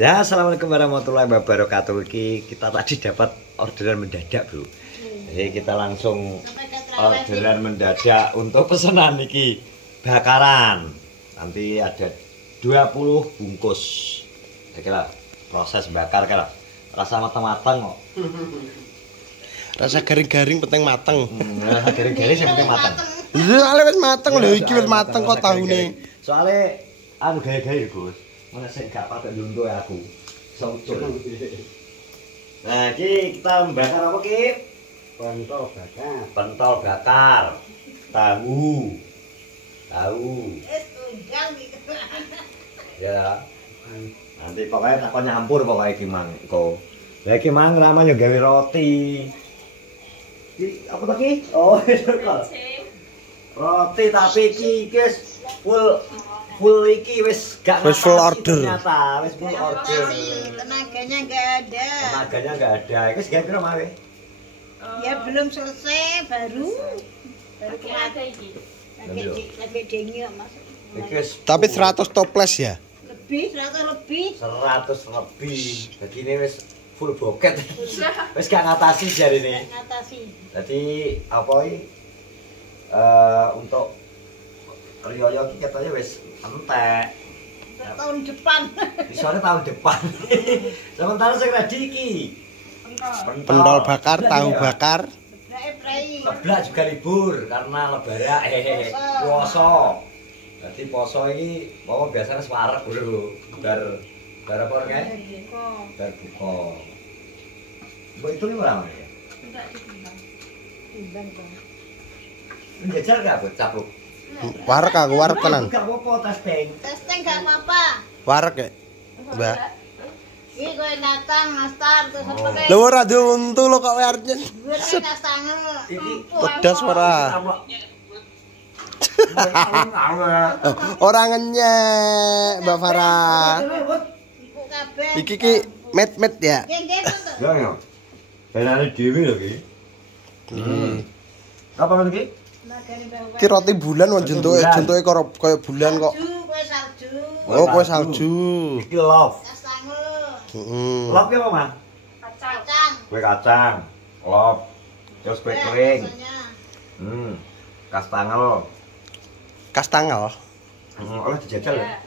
Ya, assalamualaikum warahmatullahi wabarakatuh. Kita tadi dapat orderan mendadak, Bro. Jadi kita langsung orderan mendadak untuk pesanan iki bakaran. Nanti ada 20 bungkus. Kira proses bakar kira. Rasa matang-matang kok. Rasa garing-garing penting mateng. Rasa garing-garing sing penting mateng. Iya, wis mateng lho iki wis mateng kok tahune. Soale anu garing-garing, Gus. Mana sih gak pakai lunto ya aku saucul. Nah ini kita membakar apa Ki? Pentol bakar. Pentol bakar. Tahu. Ya. Nanti pokoknya takon nyampur pokoknya Ki Mang kok. Lah Ki Mang ramane gawe roti. Ki apa tadi? Oh, roti tapi iki guys full iki wis gak full order. Ternyata wis full order. Tenaganya enggak ada. Tenaganya enggak ada. Iki sing piro mawe? Ya belum selesai baru ada iki. Lagi dengil Mas. Iki wis Tapi 100 toples ya. Lebih 100 lebih. 100 lebih. Jadi ini wis full boket. Wis gak ngatasi jarine. Ngatasi. Jadi apa iki untuk riyo iki katanya wis entek. Tahun depan. Bisane tahun depan. Sementara sing ready iki Pentol bakar, tahu bakar. Sebelah juga libur karena lebaran puasa. Jadi poso iki mau biasanya sewarek dulu. Bar apa kae? Bar buka. Mbok itu ora ya? Enggak ditimbang. Timbang kok. Njajal gak Bu capluk? Warek aku, warek tenan. Gak apa-apa testing. Testing enggak apa-apa. Warek ya. Mbak. Iki kowe datang nastar terus apa kae? Lho ora diuntu lho kok arep. Gue kastangan. Iki Pedas ora. Ora ngenyek, Mbak Farah. Empuk kabeh. Iki ki met ya. Nggih, betul. Ya ya. Benane dhewe lho iki. Apa men iki? Nagane bawa. Ki roti bulan wong jentuke kaya bulan kok. Kue salju. Oh, kue salju. Iki love. Kastangan. Heeh. Love ki apa, Mas? Kacang. Kue kacang, love. Terus kue kering. Biasanya. Kastangel. Kastangel. Oleh dijajal ya.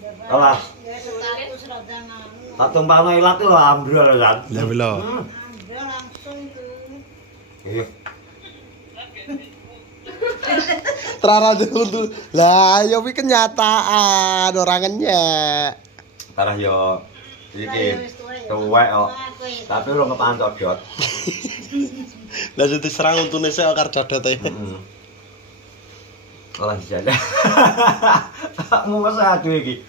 Dapat. Alah. Ya status radang anu. Satu pano ilat lho ambrol kan. Lah lho. Ambil langsung tuh. Iya. Trara diuntu. Lah ya kuwi kenyataan ora ngenyek. Parah yo iki tuwek kok. Tapi ora kepancodot. Lah sing diserang untune sik karo codot e. Olah dijajal. Mau masa aduh iki.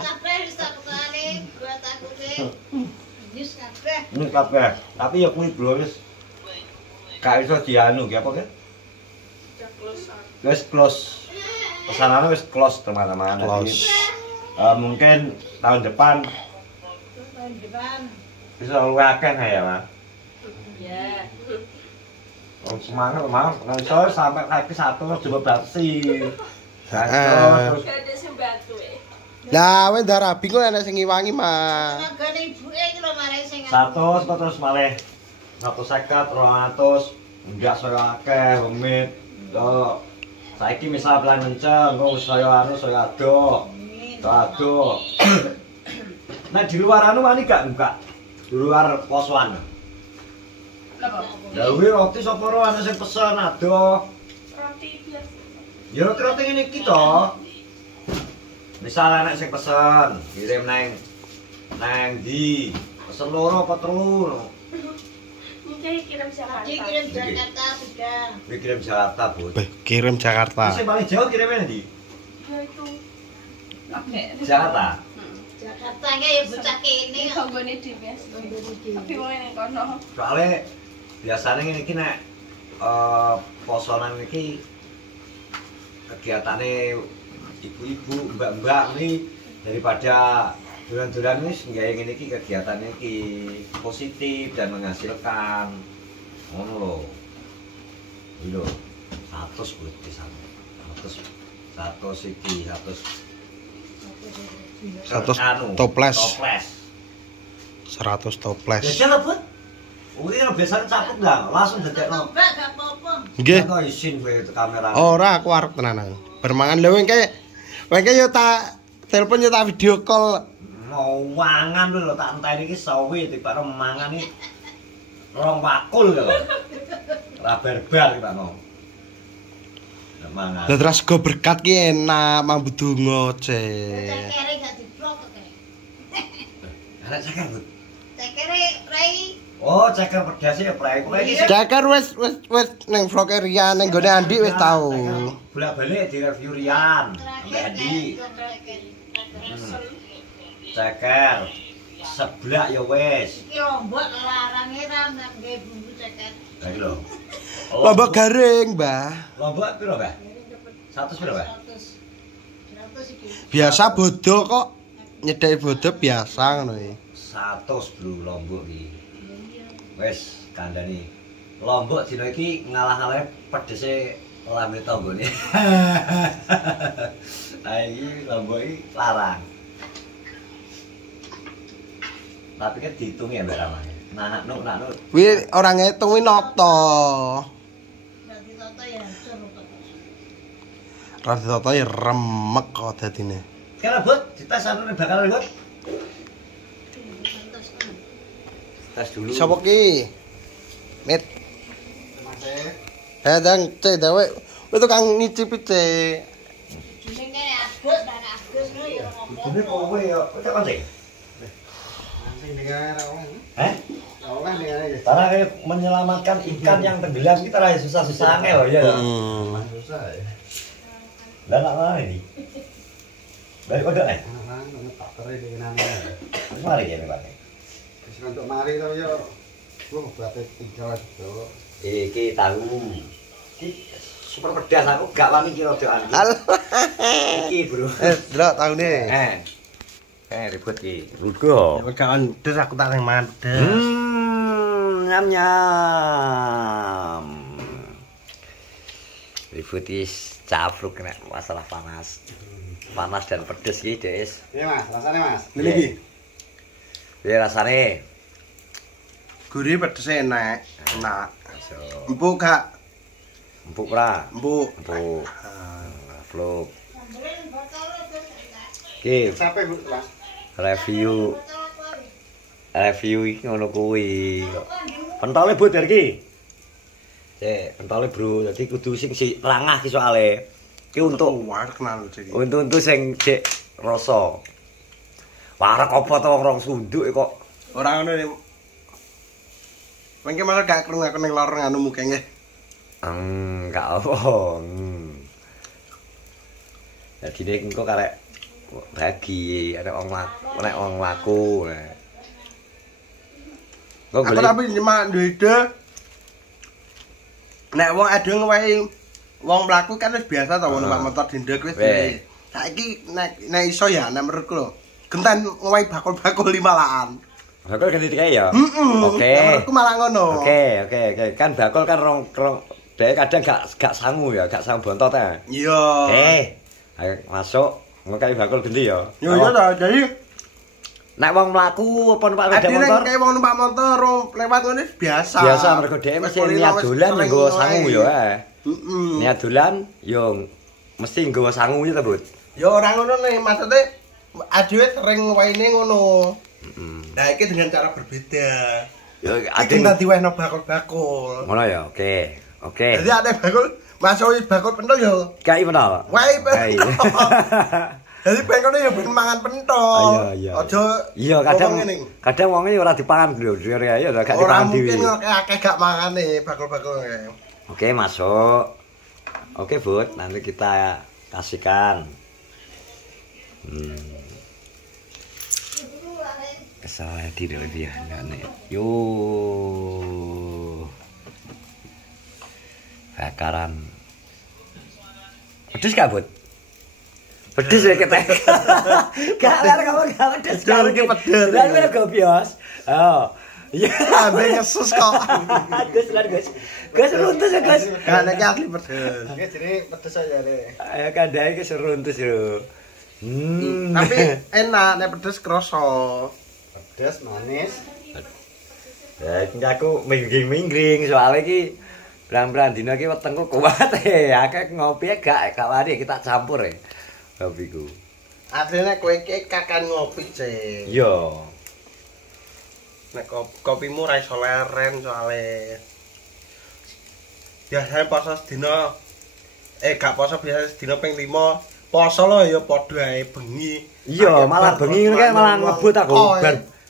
Kabeh wis tak kene buat aku deh. Wis kabeh. Ini kabeh. Tapi ya kuwi bro wis gak iso dianu ki apa ki? Wis close. Pesanannya wis close teman-teman. Jadi mungkin tahun depan Tahun depan. bisa luwih akeh ya, Mas. Ya. Semangat, iso sampai kaki 1 coba bersih. Heeh. Terus Gak ada sing bantu Lah wis ndara bingung enek sing ngiwangi, Mas. Tenagane ibuke iki lho mari sing 100 terus malih 150, 200 enggak saya akeh umit. Saiki misal plan kenceng, kok saya anu saya ado. Ado. Nah di luar anu wani gak buka? Di luar posoan. Lah kuwi roti sapa ora ana sing pesen ado. roti biasa. Ya roti-roti ngene iki to. Misal anak sing pesen, kirim nang ndi? Pesen loro apa telu? Mungkin kirim Jakarta. Tadi kirim Jakarta sudah. Kuwi kirim Jakarta, Bu. Kirim Jakarta. Sing paling jauh kirimnya ndi? Ya itu. Oke. Jakarta. Jakarta nggak ya bocah kene. Ini kanggone dhewe. Tapi wong ning kono. Soale biasanya ngene iki nek posonan iki kegiatane ibu-ibu, mbak-mbak ini daripada duran-duran wis nggawe ngene iki kegiatane iki positif dan menghasilkan. Ngono lho. Iki lho. 100 kuwi pisan. 100 100 iki, 100 toples. Toples. 100 toples. Jajal lho, Bud. Kuwi kan biasane capuk ndang, langsung dadekno. Coba gak apa-apa. Nggih. Kok isin kowe itu kamera. Ora aku arep tenanan. Bermangan lho wengke yo tak telepon yo tak video call. Mau mangan lho tak enteni iki sawi tibane mangan iki 2 bakul lho. Ora barbar iki Pak Mo. Mangan. Lah terus go berkat ki enak mambu donga, Cek. Cekere gak diblok kok. Arek ceker, Bud. Cekere Rai. Oh, ceker pedas ya, Prai. Kowe iki Ceker wis ning vlog Rian ning gone Andi wis tau. bolak-balik di review Rian. Sampai Adi. Ceker. Seblak ya wis. Iki lombok larange ram nek nggih bumbu ceker. Lah iki lho. Lombok garing, Mbah. Lombok piro, Mbah? 100 piro, Mbah? 100 iki. Biasa bodo kok. Nyedheki bodo biasa ngono iki. 100 bro Lombok iki. Wis kandhani. Lombok dina iki ngalah-ngalahe pedese lambe tanggane. Ah iki Lombok iki larang. Tapi kan dihitung ya Mbak Rama. Nak. Kuwi ora ngitung kuwi nata. Dadi toto ya hancur kok. Rada-rada ya remek kok dadine. Sekarang Bud, dites anu bakal Bud. Tes dulu. Sapa ki? Mit. Dang Cek dawe. Kuwi tukang ngicipi Cek. Jenenge Agus, dan Agus lho ya ngopo. Dene kowe ya, kok tak kontek? Sing dengar ora. Heh? Ora dengar ya. Karena kayak menyelamatkan ikan yang tenggelam kita lah susah-susah angel ya. Susah ya. Lah nak mana ini? Balik kodok eh? Anak-anak tak tere dengan Terus mari ya Pak. Wis untuk mari to yo. Wah, berarti 3 itu. Iki tahu. Iki super pedas aku gak wani kira doan. Iki bro. Delok taune. Ribut iki. Rugo. Kawan des aku tak nang mangan pedes. Nyam nyam. Ribut is capruk kena masalah panas. Panas dan pedes iki, Des. Iya, Mas. Rasane, Mas. Ngene iki. Piye rasane? Gurih pedes enak. Enak. So, Empuk gak? empuk ora? Empuk. Empuk. Vlog. Ambilin botol terus enggak. Oke, Sampai, Mas. review Botol apa? review iki ngono kuwi. Pentole Bud iki. Cek, pentole Bro. Dadi kudu sing rangah ki soalé. Ki untuk war kenal Cek. untuk sing cek rasa. Warak apa to wong rong sunduk kok. Ora ngono nek. Mengke malah gak krungu aku ning lorong anu mukenge. Gak apa. Jadi nek engko karek bagi ada wong laku. Kok Aku tapi nyemak duwe nek wong adung wae wong mlaku kan wis biasa to wong numpak motor dindek wis. Saiki nek iso ya nek menurutku lho. Genten ngowahi bakul-bakul limalaan. Bakul ganti kae ya. Oke. Menurutku malah ngono. Oke. Kan bakul kan rong dhek kadang gak sangu ya, gak sangu bontot ta. Iya. Ayo masuk, ngkai bakul ganti ya. Yo iya to, jadi nek wong mlaku apa numpak sepeda motor? motor? Kayak wong numpak motor lewat ngene biasa. Biasa mergo dhek mesti niat dolan ya nggawa sangu ya. Niat dolan yo mesti nggawa sangu ya to, Bud. Ya ora ngono nih, maksudnya adewe sering waine ngono. Nah, iki dengan cara berbeda. Yo Iki nanti wehno bakul-bakul. ngono ya, oke. Jadi ada bakul, masuki bakul pentol yo. Kai penal. Wae pentol. Jadi pengen ya ben mangan pentol. Iya. Aja Iya, kadang wong iki ora dipangan lho, ya gak ora dipangan dhewe. mungkin akeh gak mangane bakul-bakul. Oke, masuk. Oke, Bud, nanti kita kasihkan. Kesal di dia nih. Yo. Bakaran. Pedes gak, Bud? Pedes ya kita. Gak kamu gak pedes. Iki pedes. Lah kowe gobios. Oh. Iya. Ambe ngesus kok. Gus lan Gus. Gus runtus ya Gus. Kan iki asli pedes. Iki jenenge pedes aja deh. Ayo kandhae iki seruntus yo. Tapi enak nek pedes krasa. Pedes manis. Ya iki aku minggring-minggring soalnya iki Blang-blang dina iki wetengku kuat akeh ngopi gak wani kita campur ya. Kopiku. Asline kowe iki kakan ngopi, Cek. Iya. Nek kopimu ra iso leren soalé. Biasane poso sedina gak poso biasa sedina ping 5. Poso lho ya padha ae bengi. Iya, malah bengi kan malah ngebut aku.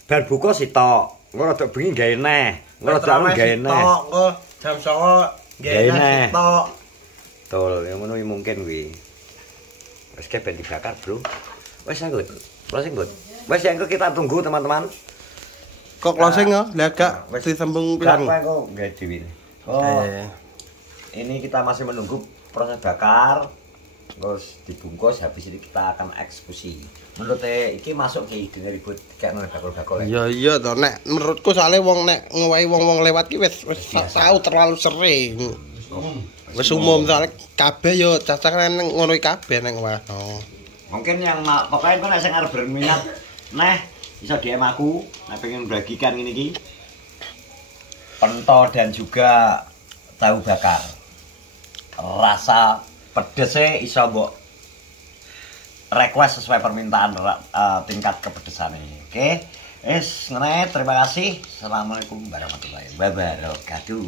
Bar buka sitok. Engko rada bengi gawe neh. Engko rada gawe neh. Engko jam 09.00 gawe neh sitok. Betul, yang ngono mungkin kuwi. Wis ben dibakar, Bro. Wis anggut. Closing, Bud. Wis engko kita tunggu teman-teman. Kok closing ya? Lah gak disembung pirang. Apa kok gawe dhewe. Oh. Ini kita masih menunggu proses bakar. Terus dibungkus habis ini kita akan eksekusi. Menurut iki masuk ke ide ribut kayak nang bakul-bakul. Iya to nek menurutku soalnya wong nek ngowahi wong-wong lewat ki wis tahu terlalu sering. Wis umum soalnya kabeh yo cacah nang ngono iki kabeh nang wah. Mungkin yang pokoknya kok nek sing arep berminat neh bisa DM aku nek pengen bagikan ngene iki. Pentol dan juga tahu bakar. Rasa pedesnya iso mbok request sesuai permintaan tingkat kepedesane. Oke. Terima kasih. Assalamualaikum warahmatullahi wabarakatuh.